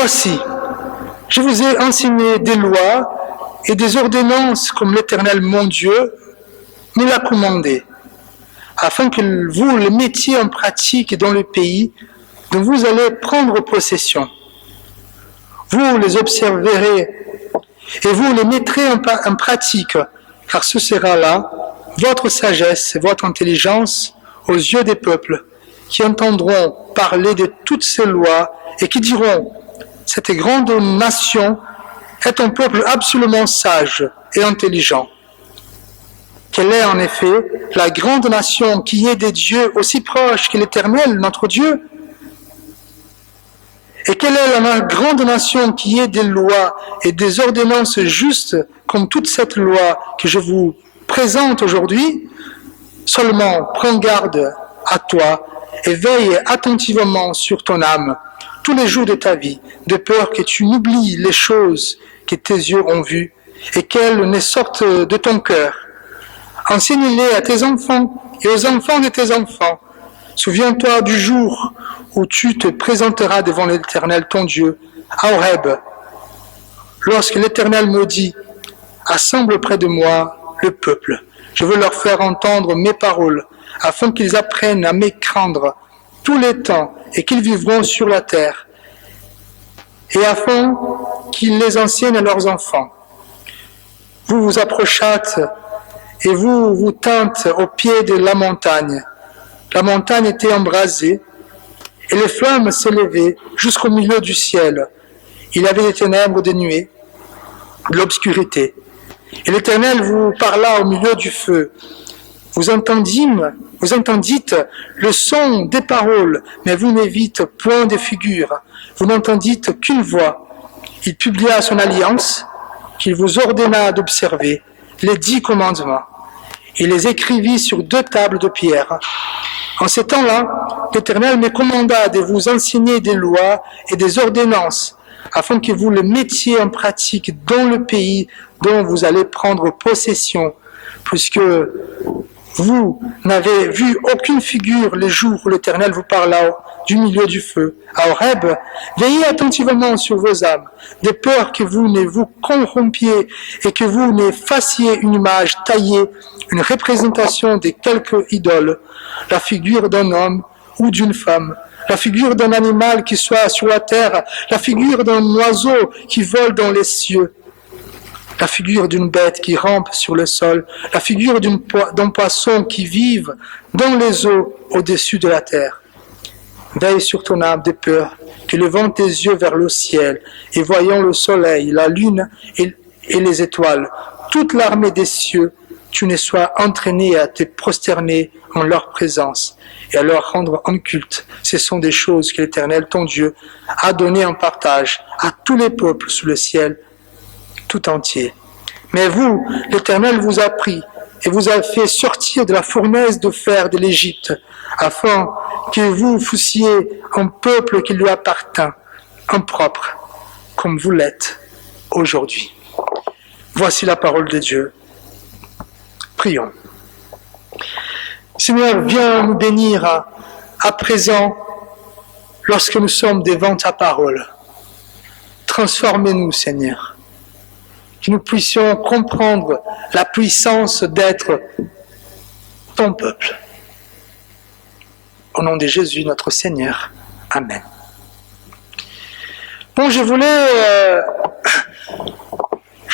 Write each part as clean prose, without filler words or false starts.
Voici, je vous ai enseigné des lois et des ordonnances comme l'Éternel mon Dieu me l'a commandé, afin que vous les mettiez en pratique dans le pays dont vous allez prendre possession. Vous les observerez et vous les mettrez en pratique, car ce sera là votre sagesse et votre intelligence aux yeux des peuples, qui entendront parler de toutes ces lois et qui diront: cette grande nation est un peuple absolument sage et intelligent. Quelle est en effet la grande nation qui est des dieux aussi proches que l'Éternel, notre Dieu? Et quelle est la grande nation qui est des lois et des ordonnances justes comme toute cette loi que je vous présente aujourd'hui? Seulement, prends garde à toi et veille attentivement sur ton âme tous les jours de ta vie, de peur que tu n'oublies les choses que tes yeux ont vues et qu'elles ne sortent de ton cœur. Enseigne-les à tes enfants et aux enfants de tes enfants. Souviens-toi du jour où tu te présenteras devant l'Éternel ton Dieu, à Horeb, lorsque l'Éternel me dit: assemble près de moi le peuple. Je veux leur faire entendre mes paroles, afin qu'ils apprennent à me craindre tous les temps et qu'ils vivront sur la terre, et afin qu'ils les enseignent à leurs enfants. Vous vous approchâtes et vous vous tîntes au pied de la montagne. La montagne était embrasée, et les flammes s'élevaient jusqu'au milieu du ciel. Il y avait des ténèbres, des nuées, de l'obscurité. Et l'Éternel vous parla au milieu du feu. Vous entendîtes le son des paroles, mais vous ne vîtes point de figure. Vous n'entendîtes qu'une voix. Il publia son alliance, qu'il vous ordonna d'observer, les 10 commandements. Il les écrivit sur 2 tables de pierre. En ces temps-là, l'Éternel me commanda de vous enseigner des lois et des ordonnances, afin que vous les mettiez en pratique dans le pays dont vous allez prendre possession, puisque vous n'avez vu aucune figure les jours où l'Éternel vous parla du milieu du feu. À Horeb, veillez attentivement sur vos âmes, de peur que vous ne vous corrompiez et que vous ne fassiez une image taillée, une représentation de quelque idole, la figure d'un homme ou d'une femme, la figure d'un animal qui soit sur la terre, la figure d'un oiseau qui vole dans les cieux, la figure d'une bête qui rampe sur le sol, la figure d'un poisson qui vive dans les eaux au-dessus de la terre. Veille sur ton âme de peur, que levant tes yeux vers le ciel et voyant le soleil, la lune et les étoiles, toute l'armée des cieux, tu ne sois entraîné à te prosterner en leur présence et à leur rendre un culte. Ce sont des choses que l'Éternel, ton Dieu, a données en partage à tous les peuples sous le ciel tout entier. Mais vous, l'Éternel vous a pris et vous a fait sortir de la fournaise de fer de l'Égypte, afin que vous fussiez un peuple qui lui appartint, impropre, comme vous l'êtes aujourd'hui. Voici la parole de Dieu. Prions. Seigneur, viens nous bénir à présent lorsque nous sommes devant ta parole. Transformez-nous, Seigneur, que nous puissions comprendre la puissance d'être ton peuple. Au nom de Jésus, notre Seigneur. Amen. Bon, je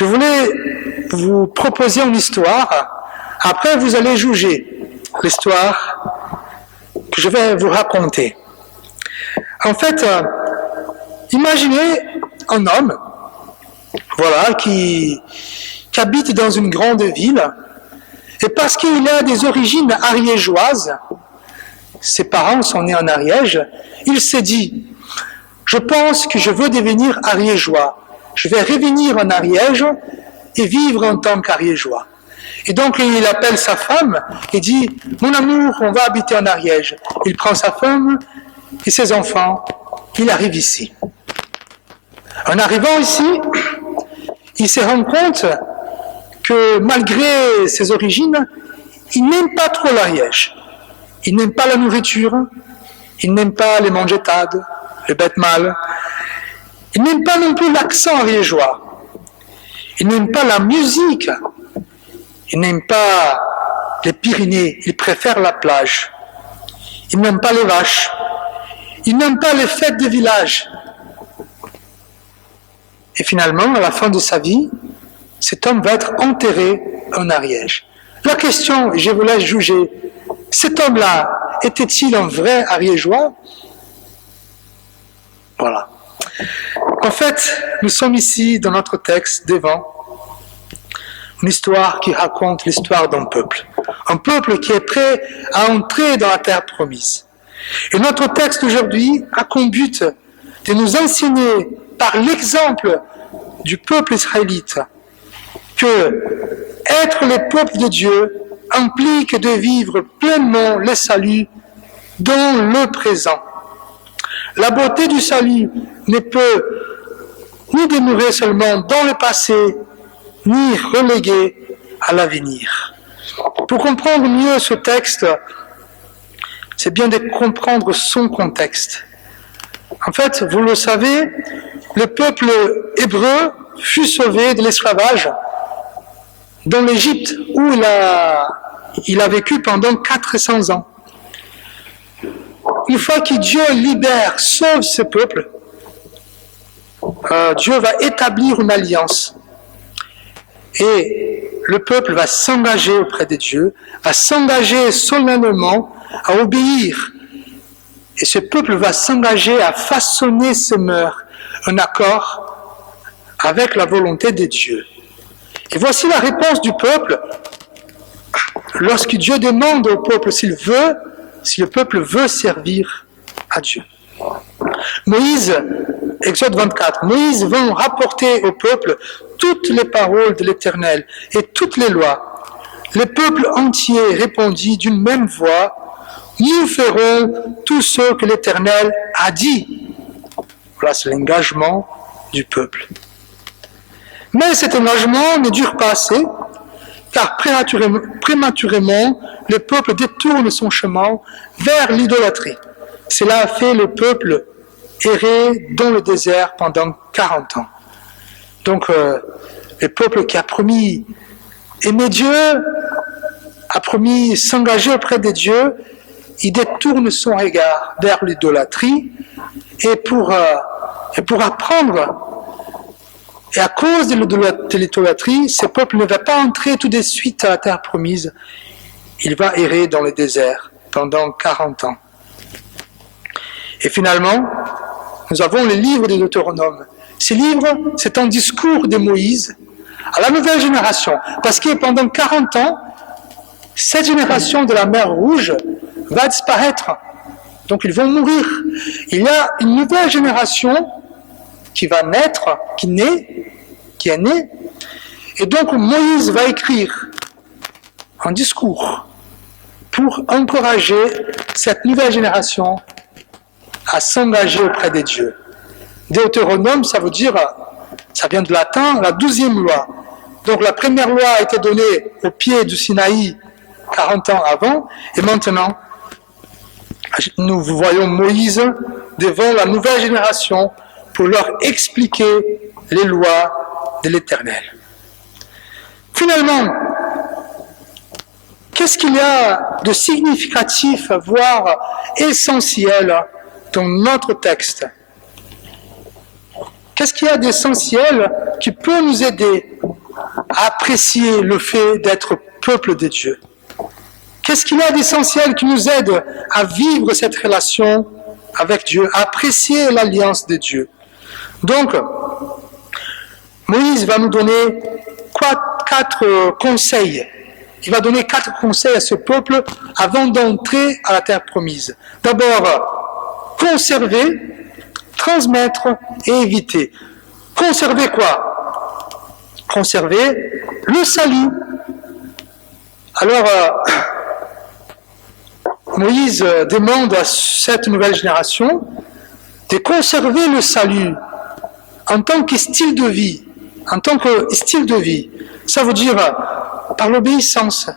voulais vous proposer une histoire. Après, vous allez juger l'histoire que je vais vous raconter. En fait, imaginez un homme, voilà, qui habite dans une grande ville, et parce qu'il a des origines ariégeoises, ses parents sont nés en Ariège, il s'est dit: je pense que je veux devenir ariégeois. Je vais revenir en Ariège et vivre en tant qu'ariégeois. Et donc il appelle sa femme et dit: mon amour, on va habiter en Ariège. Il prend sa femme et ses enfants, il arrive ici. En arrivant ici, il se rend compte que malgré ses origines, il n'aime pas trop l'Ariège. Il n'aime pas la nourriture, il n'aime pas les mangetades, les bêtes mâles. Il n'aime pas non plus l'accent ariégeois. Il n'aime pas la musique. Il n'aime pas les Pyrénées. Il préfère la plage. Il n'aime pas les vaches. Il n'aime pas les fêtes de village. Et finalement, à la fin de sa vie, cet homme va être enterré en Ariège. La question, je vous laisse juger, cet homme-là, était-il un vrai Ariégeois? Voilà. En fait, nous sommes ici, dans notre texte, devant une histoire qui raconte l'histoire d'un peuple. Un peuple qui est prêt à entrer dans la terre promise. Et notre texte aujourd'hui a comme but de nous enseigner par l'exemple du peuple israélite que être le peuple de Dieu implique de vivre pleinement le salut dans le présent. La beauté du salut ne peut ni demeurer seulement dans le passé, ni reléguée à l'avenir. Pour comprendre mieux ce texte, c'est bien de comprendre son contexte. En fait, vous le savez, le peuple hébreu fut sauvé de l'esclavage dans l'Égypte où il a vécu pendant 400 ans. Une fois que Dieu libère, sauve ce peuple, Dieu va établir une alliance. Et le peuple va s'engager auprès de Dieu, va s'engager solennellement à obéir. Et ce peuple va s'engager à façonner ses mœurs, un accord avec la volonté de Dieu. Et voici la réponse du peuple lorsque Dieu demande au peuple si le peuple veut servir à Dieu. Moïse, Exode 24, Moïse va rapporter au peuple toutes les paroles de l'Éternel et toutes les lois. Le peuple entier répondit d'une même voix, nous ferons tout ce que l'Éternel a dit. Voilà, c'est l'engagement du peuple. Mais cet engagement ne dure pas assez, car prématurément, le peuple détourne son chemin vers l'idolâtrie. Cela a fait le peuple errer dans le désert pendant 40 ans. Donc, le peuple qui a promis aimer Dieu, a promis s'engager auprès de Dieu, il détourne son regard vers l'idolâtrie et pour apprendre. Et à cause de l'idolâtrie, ce peuple ne va pas entrer tout de suite à la terre promise. Il va errer dans le désert pendant 40 ans. Et finalement, nous avons le livre de Deutéronome. Ce livre, c'est un discours de Moïse à la nouvelle génération. Parce que pendant 40 ans, cette génération de la mer Rouge va disparaître. Donc ils vont mourir. Il y a une nouvelle génération qui va naître, qui est née. Et donc Moïse va écrire un discours pour encourager cette nouvelle génération à s'engager auprès de Dieu. Deutéronome, ça veut dire, ça vient de latin, la 12e loi. Donc la première loi a été donnée au pied du Sinaï 40 ans avant, et maintenant, nous voyons Moïse devant la nouvelle génération pour leur expliquer les lois de l'Éternel. Finalement, qu'est-ce qu'il y a de significatif, voire essentiel dans notre texte? Qu'est-ce qu'il y a d'essentiel qui peut nous aider à apprécier le fait d'être peuple de Dieu? Qu'est-ce qu'il y a d'essentiel qui nous aide à vivre cette relation avec Dieu, à apprécier l'alliance de Dieu? Donc, Moïse va nous donner 4 conseils. Il va donner 4 conseils à ce peuple avant d'entrer à la terre promise. D'abord, conserver, transmettre et éviter. Conserver quoi? Conserver le salut. Alors, Moïse demande à cette nouvelle génération de conserver le salut en tant que style de vie. En tant que style de vie. Ça veut dire par l'obéissance.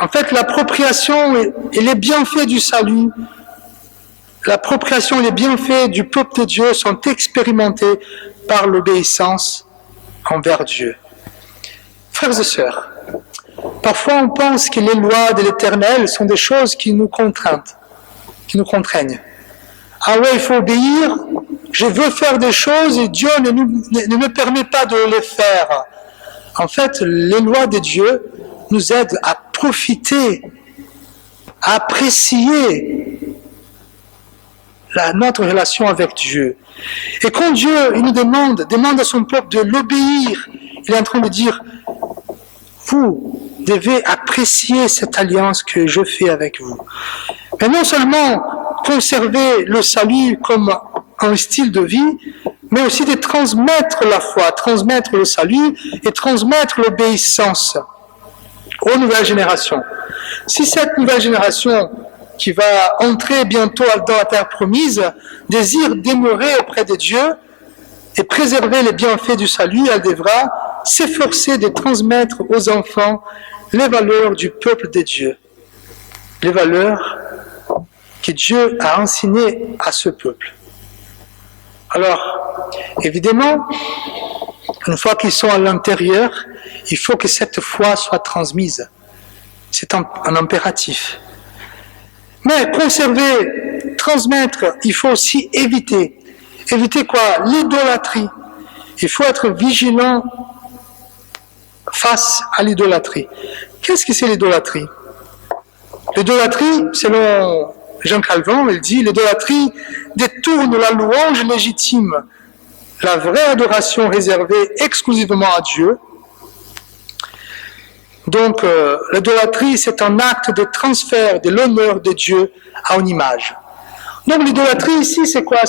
En fait, l'appropriation et les bienfaits du salut l'appropriation et les bienfaits du peuple de Dieu sont expérimentés par l'obéissance envers Dieu. Frères et sœurs, parfois on pense que les lois de l'Éternel sont des choses qui nous contraignent. Ah ouais, il faut obéir, je veux faire des choses et Dieu ne me permet pas de les faire. En fait, les lois de Dieu nous aident à profiter, à apprécier notre relation avec Dieu. Et quand Dieu il nous demande à son peuple de l'obéir, il est en train de dire, vous devez apprécier cette alliance que je fais avec vous. Mais non seulement conserver le salut comme un style de vie, mais aussi de transmettre la foi, transmettre le salut et transmettre l'obéissance aux nouvelles générations. Si cette nouvelle génération qui va entrer bientôt dans la terre promise désire demeurer auprès de Dieu et préserver les bienfaits du salut, elle devra s'efforcer de transmettre aux enfants les valeurs du peuple de Dieu, les valeurs que Dieu a enseignées à ce peuple. Alors, évidemment, une fois qu'ils sont à l'intérieur, il faut que cette foi soit transmise. C'est un impératif. Mais conserver, transmettre, il faut aussi éviter. Éviter quoi? L'idolâtrie. Il faut être vigilant face à l'idolâtrie. Qu'est-ce que c'est l'idolâtrie? L'idolâtrie, selon Jean Calvin, il dit, l'idolâtrie détourne la louange légitime, la vraie adoration réservée exclusivement à Dieu. Donc, l'idolâtrie, c'est un acte de transfert de l'honneur de Dieu à une image. Donc, l'idolâtrie ici, c'est quoi?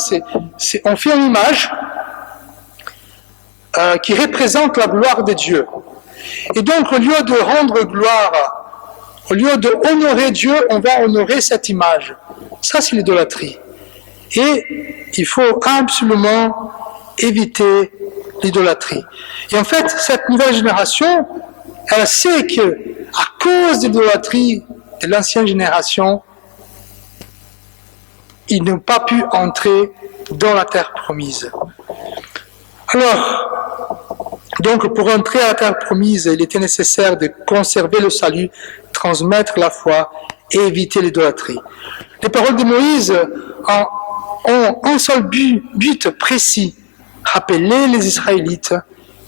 On fait une image qui représente la gloire de Dieu. Et donc, au lieu de rendre gloire, au lieu de honorer Dieu, on va honorer cette image. Ça, c'est l'idolâtrie. Et il faut absolument éviter l'idolâtrie. Et en fait, cette nouvelle génération, elle sait que, à cause de l'idolâtrie de l'ancienne génération, ils n'ont pas pu entrer dans la terre promise. Alors, donc pour entrer à la terre promise, il était nécessaire de conserver le salut, transmettre la foi et éviter l'idolâtrie. Les paroles de Moïse ont un seul but précis, rappeler les Israélites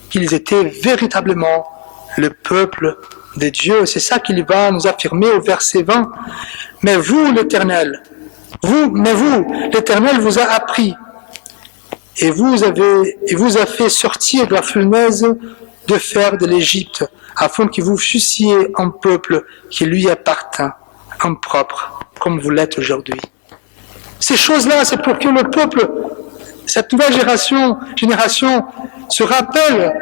qu'ils étaient véritablement le peuple de Dieu. C'est ça qu'il va nous affirmer au verset 20. Mais vous, l'Éternel, l'Éternel vous a appris et vous a fait sortir de la fournaise de fer de l'Égypte, afin que vous fussiez un peuple qui lui appartient, un propre, comme vous l'êtes aujourd'hui. Ces choses-là, c'est pour que le peuple, cette nouvelle génération se rappelle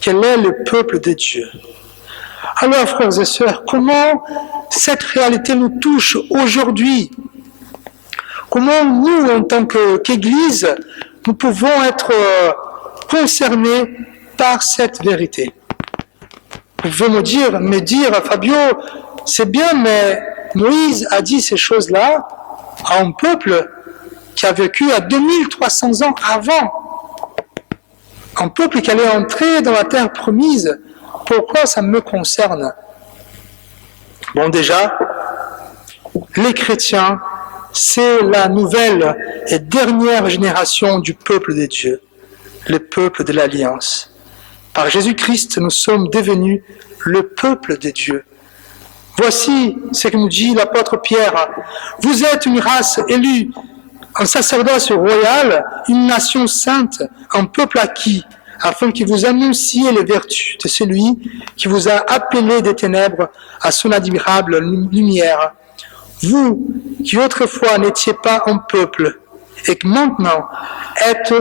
quel est le peuple de Dieu. Alors, frères et sœurs, comment cette réalité nous touche aujourd'hui? Comment nous, en tant qu'Église, nous pouvons être concernés par cette vérité? Vous pouvez me dire, Fabio, c'est bien, mais Moïse a dit ces choses-là à un peuple qui a vécu à 2300 ans avant. Un peuple qui allait entrer dans la terre promise. Pourquoi ça me concerne? Bon, déjà, les chrétiens, c'est la nouvelle et dernière génération du peuple de Dieu, le peuple de l'Alliance. Par Jésus-Christ, nous sommes devenus le peuple de Dieu. Voici ce que nous dit l'apôtre Pierre. Vous êtes une race élue, un sacerdoce royal, une nation sainte, un peuple acquis, afin que vous annonciez les vertus de celui qui vous a appelé des ténèbres à son admirable lumière. Vous, qui autrefois n'étiez pas un peuple, et que maintenant êtes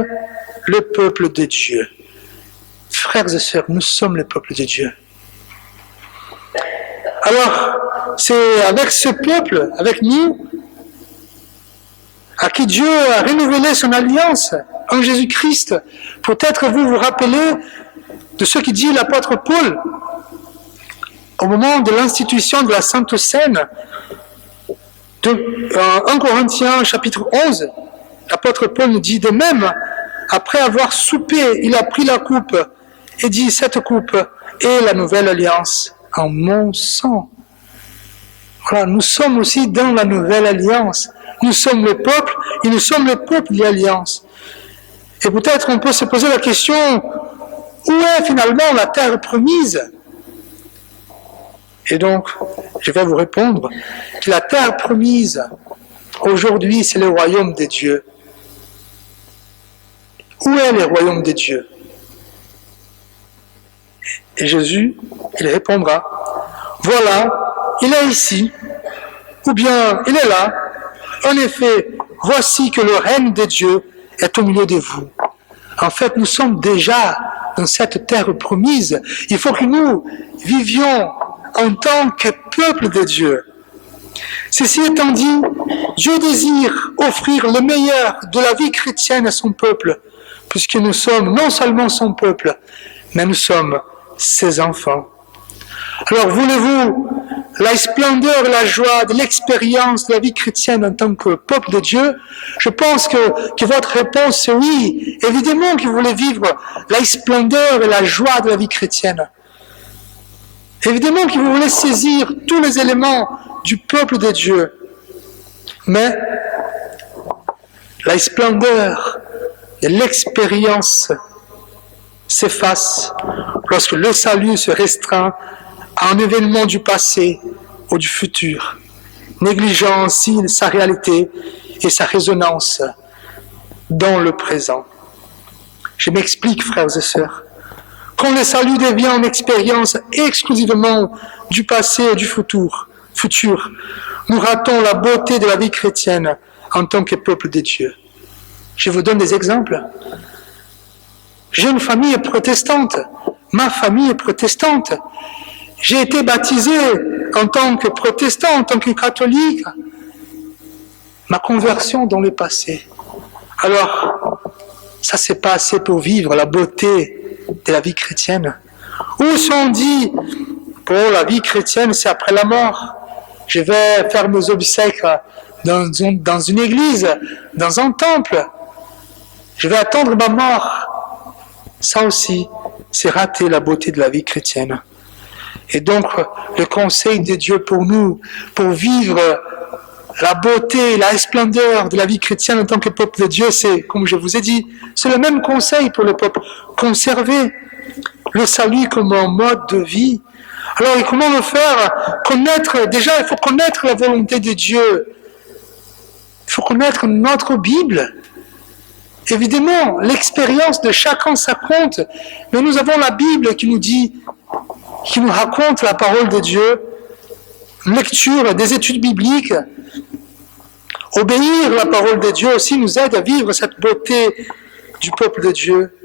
le peuple de Dieu. Frères et sœurs, nous sommes le peuple de Dieu. Alors, c'est avec ce peuple, avec nous, à qui Dieu a renouvelé son alliance en Jésus-Christ. Peut-être vous rappelez de ce que dit l'apôtre Paul au moment de l'institution de la Sainte Seine. 1 Corinthiens chapitre 11, l'apôtre Paul nous dit de même, après avoir soupé, il a pris la coupe et dit, cette coupe est la nouvelle alliance en mon sang. Voilà, nous sommes aussi dans la nouvelle alliance. Nous sommes le peuple et nous sommes le peuple de l'alliance. Et peut-être on peut se poser la question, où est finalement la terre promise? Et donc, je vais vous répondre que la terre promise, aujourd'hui, c'est le royaume des dieux. Où est le royaume des dieux? Et Jésus, il répondra, voilà, il est ici, ou bien il est là. En effet, voici que le règne de Dieu est au milieu de vous. En fait, nous sommes déjà dans cette terre promise. Il faut que nous vivions en tant que peuple de Dieu. Ceci étant dit, Dieu désire offrir le meilleur de la vie chrétienne à son peuple, puisque nous sommes non seulement son peuple, mais nous sommes ses enfants. Alors voulez-vous la splendeur et la joie de l'expérience de la vie chrétienne en tant que peuple de Dieu? Je pense que votre réponse est oui. Évidemment que vous voulez vivre la splendeur et la joie de la vie chrétienne. Évidemment que vous voulez saisir tous les éléments du peuple de Dieu. Mais la splendeur et l'expérience s'effacent lorsque le salut se restreint à un événement du passé ou du futur, négligeant ainsi sa réalité et sa résonance dans le présent. Je m'explique, frères et sœurs. Quand le salut devient une expérience exclusivement du passé et du futur, nous ratons la beauté de la vie chrétienne en tant que peuple de Dieu. Je vous donne des exemples. J'ai une famille protestante. Ma famille est protestante. J'ai été baptisé en tant que protestant, en tant que catholique. Ma conversion dans le passé. Alors, ça c'est pas assez pour vivre la beauté de la vie chrétienne. Ou si on dit, bon, la vie chrétienne c'est après la mort. Je vais faire mes obsèques dans une église, dans un temple. Je vais attendre ma mort. Ça aussi, c'est rater la beauté de la vie chrétienne. Et donc, le conseil de Dieu pour nous, pour vivre la beauté, la splendeur de la vie chrétienne en tant que peuple de Dieu, c'est, comme je vous ai dit, c'est le même conseil pour le peuple. Conserver le salut comme un mode de vie. Alors, et comment le faire? Déjà, il faut connaître la volonté de Dieu. Il faut connaître notre Bible. Évidemment, l'expérience de chacun, ça compte. Mais nous avons la Bible qui nous raconte la parole de Dieu, lecture des études bibliques. Obéir à la parole de Dieu aussi nous aide à vivre cette beauté du peuple de Dieu.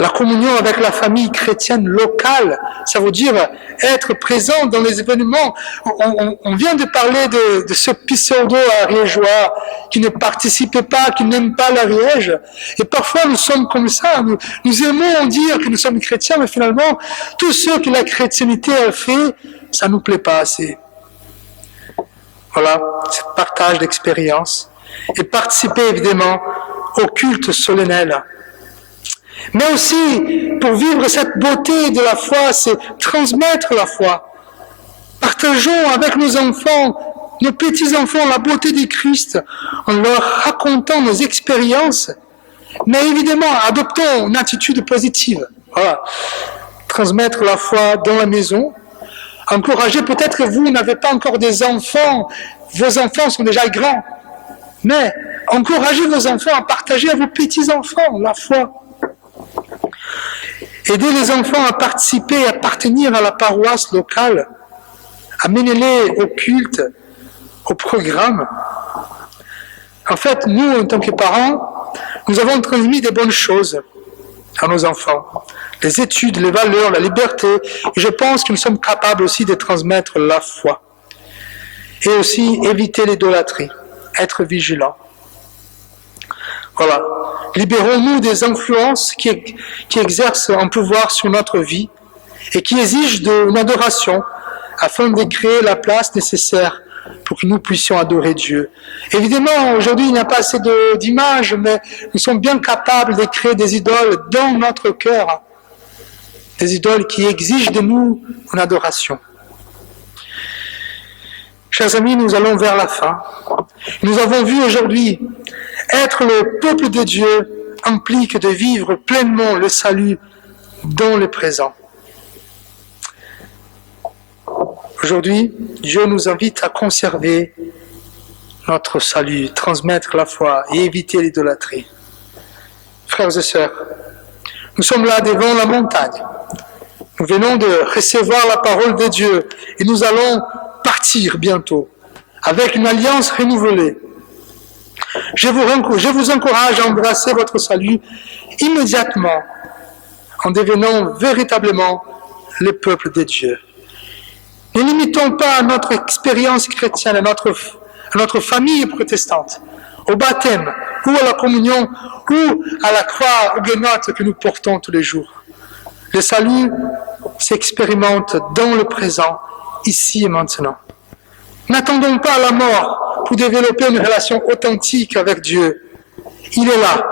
La communion avec la famille chrétienne locale, ça veut dire être présent dans les événements. On vient de parler de ce pseudo-ariégeois qui ne participait pas, qui n'aime pas l'Ariège. Et parfois nous sommes comme ça, nous aimons dire que nous sommes chrétiens, mais finalement, tout ce que la chrétienté a fait, ça ne nous plaît pas assez. Voilà, ce partage d'expérience. Et participer évidemment au culte solennel. Mais aussi, pour vivre cette beauté de la foi, c'est transmettre la foi. Partageons avec nos enfants, nos petits-enfants, la beauté du Christ, en leur racontant nos expériences. Mais évidemment, adoptons une attitude positive. Voilà. Transmettre la foi dans la maison. Encourager, peut-être que vous n'avez pas encore des enfants, vos enfants sont déjà grands. Mais encouragez vos enfants à partager à vos petits-enfants la foi. Aider les enfants à participer et à appartenir à la paroisse locale, amenez-les au culte, au programme. En fait, nous, en tant que parents, nous avons transmis des bonnes choses à nos enfants. Les études, les valeurs, la liberté. Et je pense que nous sommes capables aussi de transmettre la foi. Et aussi éviter l'idolâtrie, être vigilants. Voilà. Libérons-nous des influences qui exercent un pouvoir sur notre vie et qui exigent une adoration afin de créer la place nécessaire pour que nous puissions adorer Dieu. Évidemment, aujourd'hui, il n'y a pas assez d'images, mais nous sommes bien capables de créer des idoles dans notre cœur, des idoles qui exigent de nous une adoration. Chers amis, nous allons vers la fin. Nous avons vu aujourd'hui, être le peuple de Dieu implique de vivre pleinement le salut dans le présent. Aujourd'hui, Dieu nous invite à conserver notre salut, transmettre la foi et éviter l'idolâtrie. Frères et sœurs, nous sommes là devant la montagne. Nous venons de recevoir la parole de Dieu et nous allons partir bientôt avec une alliance renouvelée. Je vous encourage à embrasser votre salut immédiatement en devenant véritablement le peuple de Dieu. Ne limitons pas notre expérience chrétienne à notre famille protestante, au baptême, ou à la communion, ou à la croix huguenote que nous portons tous les jours. Le salut s'expérimente dans le présent, ici et maintenant. N'attendons pas la mort pour développer une relation authentique avec Dieu. Il est là,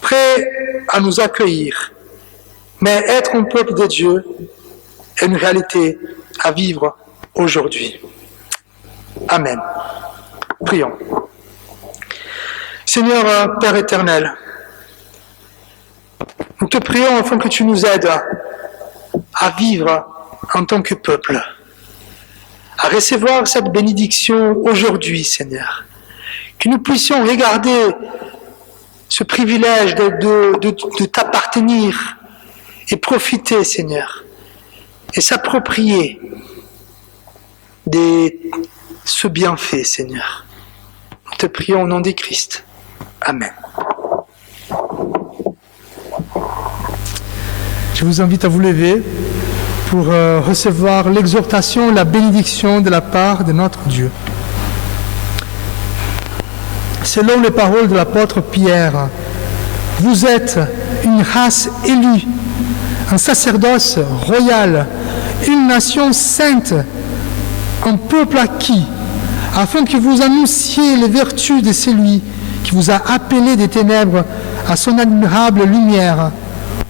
prêt à nous accueillir. Mais être un peuple de Dieu est une réalité à vivre aujourd'hui. Amen. Prions. Seigneur Père éternel, nous te prions afin que tu nous aides à vivre en tant que peuple, à recevoir cette bénédiction aujourd'hui, Seigneur. Que nous puissions regarder ce privilège de t'appartenir et profiter, Seigneur, et s'approprier de ce bienfait, Seigneur. Nous te prions au nom de Christ. Amen. Je vous invite à vous lever pour recevoir l'exhortation, la bénédiction de la part de notre Dieu. Selon les paroles de l'apôtre Pierre, vous êtes une race élue, un sacerdoce royal, une nation sainte, un peuple acquis, afin que vous annonciez les vertus de celui qui vous a appelé des ténèbres à son admirable lumière.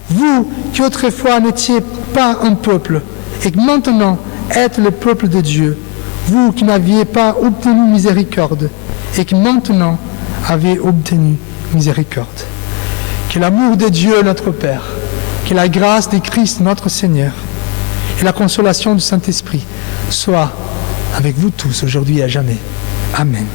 Vous qui autrefois n'étiez pas un peuple, et que maintenant êtes le peuple de Dieu, vous qui n'aviez pas obtenu miséricorde, et qui maintenant avez obtenu miséricorde. Que l'amour de Dieu notre Père, que la grâce de Christ notre Seigneur, et la consolation du Saint-Esprit soient avec vous tous aujourd'hui et à jamais. Amen.